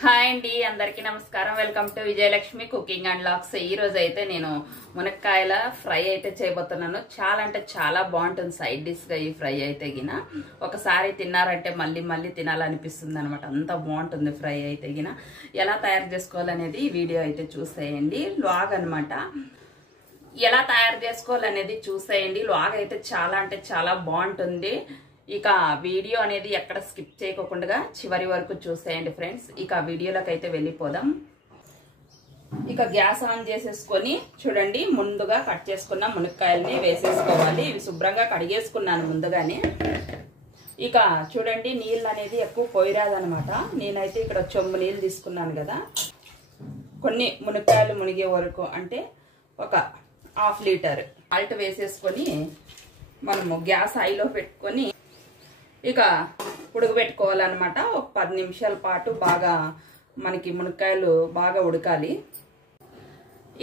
Hi అండి, అందరికీ నమస్కారం. Welcome to Vijayalakshmi cooking and lakhs. ఈ రోజు అయితే నేను మునక్కాయల ఫ్రై అయితే చేయబోతున్నాను. చాలా అంటే చాలా బాగుంటుంది సైడ్ డిష్ గా. ఈ ఫ్రై అయితే గిన ఒకసారి తిన్నారంటే మళ్ళీ మళ్ళీ తినాలనిపిస్తుంది అనమాట. అంత బాగుంటుంది ఫ్రై అయితే గిన. ఎలా తయారు చేసుకోవాలనేది ఈ వీడియో అయితే చూసేయండి. లాగ్ అనమాట. ఎలా తయారు చేసుకోవాలనేది చూసేయండి. లాగ్ అయితే చాలా అంటే చాలా బాగుంటుంది. ఇక వీడియో అనేది ఎక్కడ స్కిప్ చేయకుండా చివరి వరకు చూసేయండి ఫ్రెండ్స్. ఇక వీడియోలోకి అయితే వెళ్ళిపోదాం. ఇక గ్యాస్ ఆన్ చేసేసుకొని చూడండి, ముందుగా కట్ చేసుకున్న మునక్కాయల్ని వేసేసుకోవాలి. ఇవి శుభ్రంగా కడిగేసుకున్నాను ముందుగానే. ఇక చూడండి, నీళ్ళు అనేది ఎక్కువ పోయిరాదనమాట. నేనైతే ఇక్కడ చెంబు నీళ్ళు తీసుకున్నాను కదా. కొన్ని మునక్కాయలు మునిగే వరకు, అంటే ఒక హాఫ్ లీటర్ సాల్ట్ వేసేసుకొని మనము గ్యాస్ హైలో పెట్టుకొని ఇక ఉడకబెట్టుకోవాలన్నమాట. ఒక 10 నిమిషాల పాటు బాగా మనకి మునక్కాయలు బాగా ఉడకాలి.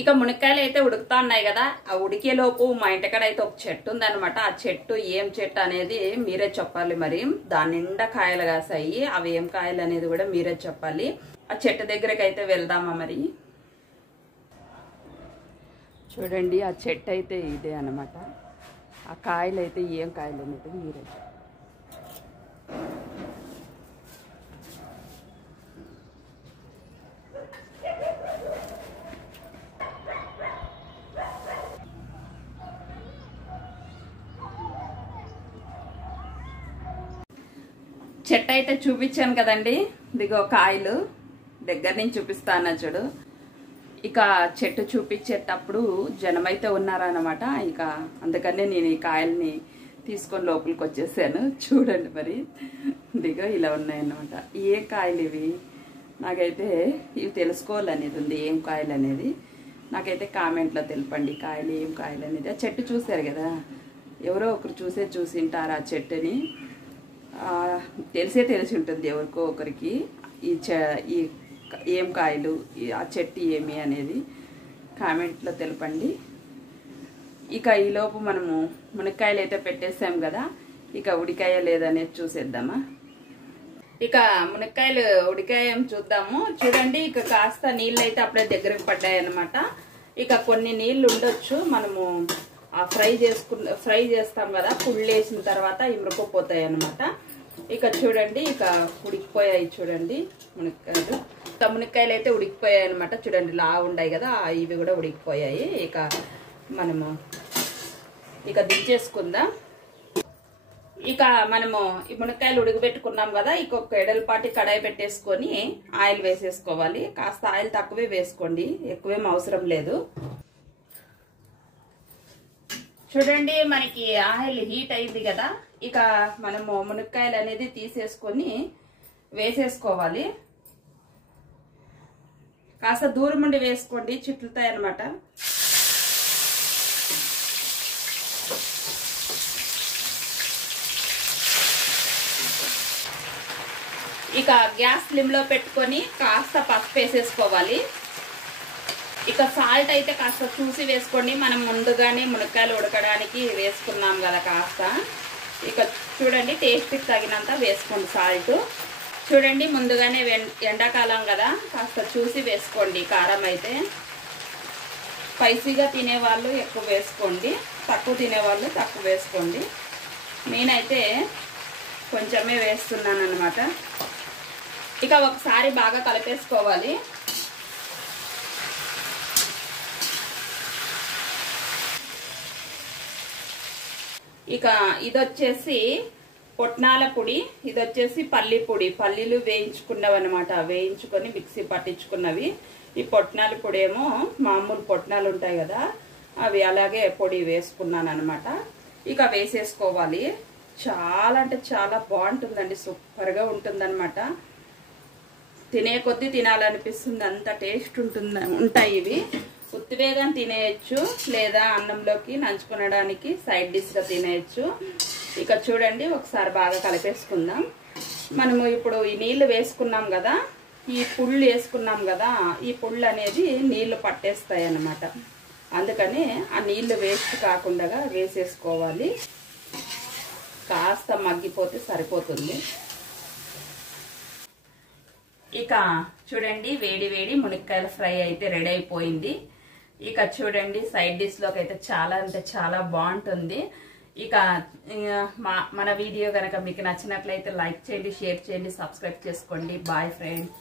ఇక మునక్కాయలు అయితే ఉడుకుతా ఉన్నాయి కదా. ఆ ఉడికేలోపు మా ఇంటికాడ అయితే ఒక చెట్టు ఉందన్నమాట. ఆ చెట్టు ఏం చెట్టు అనేది మీరే చెప్పాలి. మరి దాని నిండా కాయలు కాసాయి. అవి ఏం కాయలు అనేది కూడా మీరే చెప్పాలి. ఆ చెట్టు దగ్గరకి అయితే వెళ్దామా మరి. చూడండి, ఆ చెట్టు అయితే ఇదే అన్నమాట. ఆ కాయలు అయితే ఏం కాయలు అనేది మీరే. చెట్టు అయితే చూపించాను కదండి. దిగో కాయలు దగ్గర నుంచి చూపిస్తాను చూడు. ఇక చెట్టు చూపించేటప్పుడు జనం అయితే ఉన్నారనమాట. ఇక అందుకనే నేను ఈ కాయల్ని తీసుకొని లోపలికి వచ్చేసాను. చూడండి మరి, దిగో ఇలా ఉన్నాయన్నమాట. ఏ కాయలు ఇవి? నాకైతే ఇవి తెలుసుకోవాలనేది ఉంది. ఏం కాయలు అనేది నాకైతే కామెంట్లో తెలపండి. కాయలు ఏం కాయలు అనేది. ఆ చెట్టు చూసారు కదా, ఎవరో ఒకరు చూసింటారు ఆ చెట్టుని. తెలిసి ఉంటుంది ఎవరికో ఒకరికి ఈ ఏం కాయలు, ఆ చెట్టు ఏమి అనేది కామెంట్లో తెలపండి. ఇక ఈలోపు మనము మునక్కాయలు అయితే పెట్టేసాం కదా. ఇక ఉడికాయ లేదనేది చూసేద్దామా. ఇక మునక్కాయలు ఉడికాయం చూద్దాము. చూడండి, ఇక కాస్త నీళ్ళు అయితే అప్పుడే దగ్గరకు పడ్డాయి అన్నమాట. ఇక కొన్ని నీళ్ళు ఉండొచ్చు. మనము ఆ ఫ్రై చేస్తాం కదా, పుళ్ళు వేసిన తర్వాత ఇమరుకుపోతాయి అన్నమాట. ఇక చూడండి, ఇక ఉడికిపోయాయి. చూడండి మునక్కాయలు. మునక్కాయలు అయితే ఉడికిపోయాయి అనమాట. చూడండి, లా ఉన్నాయి కదా, ఇవి కూడా ఉడికిపోయాయి. ఇక మనము ఇక దించేసుకుందాం. ఇక మనము ఈ మునక్కాయలు ఉడకబెట్టుకున్నాం కదా. ఇక ఒక ఎడలపాటి కడాయి పెట్టేసుకొని ఆయిల్ వేసేసుకోవాలి. కాస్త ఆయిల్ తక్కువే వేసుకోండి, ఎక్కువేం అవసరం లేదు. చూడండి, మనకి ఆయిల్ హీట్ అయింది కదా. ఇక మనము మునక్కాయలు అనేది తీసేసుకొని వేసేసుకోవాలి. కాస్త దూరం ఉండి వేసుకోండి, చిట్లుతాయి అన్నమాట. ఇక గ్యాస్ స్లిమ్ లో పెట్టుకొని కాస్త పసుపు వేసేసుకోవాలి. ఇక సాల్ట్ అయితే కాస్త చూసి వేసుకోండి. మనం ముందుగానే మునక్కాయలు ఉడకడానికి వేసుకున్నాం కదా కాస్త. ఇక చూడండి, టేస్ట్కి తగినంత వేసుకోండి సాల్ట్. చూడండి, ముందుగానే ఎండాకాలం కదా, కాస్త చూసి వేసుకోండి. కారం అయితే స్పైసీగా తినేవాళ్ళు ఎక్కువ వేసుకోండి, తక్కువ తినేవాళ్ళు తక్కువ వేసుకోండి. నేనైతే కొంచెమే వేస్తున్నాను అన్నమాట. ఇక ఒకసారి బాగా కలిపేసుకోవాలి. ఇక ఇది వచ్చేసి పొట్నాల పొడి, ఇది వచ్చేసి పల్లి పొడి. పల్లీలు వేయించుకున్నవి అనమాట. వేయించుకొని మిక్సీ పట్టించుకున్నవి. ఈ పొట్నాల పొడి ఏమో మామూలు పొట్నాలు ఉంటాయి కదా, అవి అలాగే పొడి వేసుకున్నాను అనమాట. ఇక వేసేసుకోవాలి. చాలా అంటే చాలా బాగుంటుందండి, సూపర్గా ఉంటుందన్నమాట. తినే కొద్దీ తినాలనిపిస్తుంది, అంత టేస్ట్ ఉంటాయి ఇవి. ఉత్తివేగా తినేయచ్చు, లేదా అన్నంలోకి నంచుకొనడానికి సైడ్ డిష్గా తినేయచ్చు. ఇక చూడండి, ఒకసారి బాగా కలిపేసుకుందాం. మనము ఇప్పుడు ఈ నీళ్లు వేసుకున్నాం కదా, ఈ పుళ్ళు వేసుకున్నాం కదా, ఈ పుళ్ళు అనేది నీళ్లు పట్టేస్తాయి అన్నమాట. అందుకని ఆ నీళ్లు వేస్ట్ కాకుండా వేసేసుకోవాలి. కాస్త మగ్గిపోతే సరిపోతుంది. ఇక చూడండి వేడి వేడి మునక్కాయల ఫ్రై అయితే రెడీ అయిపోయింది. ఇక చూడండి సైడ్ డిష్ లోకి అయితే చాలా అంటే చాలా బాగుంటుంది. ఇక మన వీడియో కనుక మీకు నచ్చినట్లయితే లైక్ చేయండి, షేర్ చేయండి, సబ్స్క్రైబ్ చేసుకోండి. Bye friends.